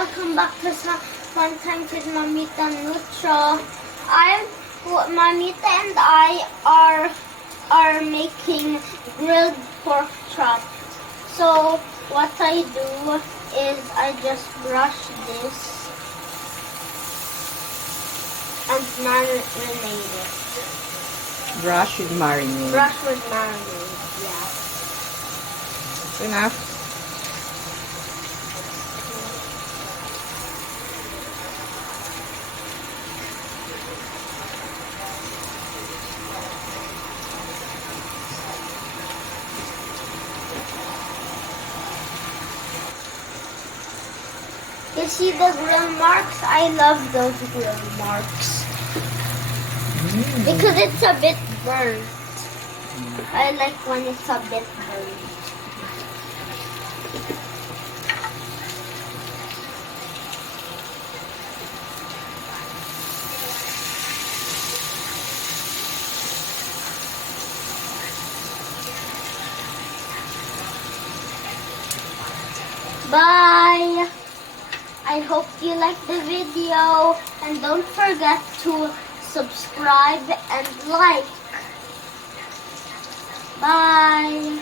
welcome back to some fun times with Mamita Nucho. Mamita and I are making grilled pork chop. So what I do is I just brush this and marinate it. Brush with marinade. Brush with marinade, yeah. That's enough. You see the grill marks? I love those grill marks. Because it's a bit burnt. I like when it's a bit burnt. Bye! I hope you liked the video and don't forget to subscribe and like. Bye!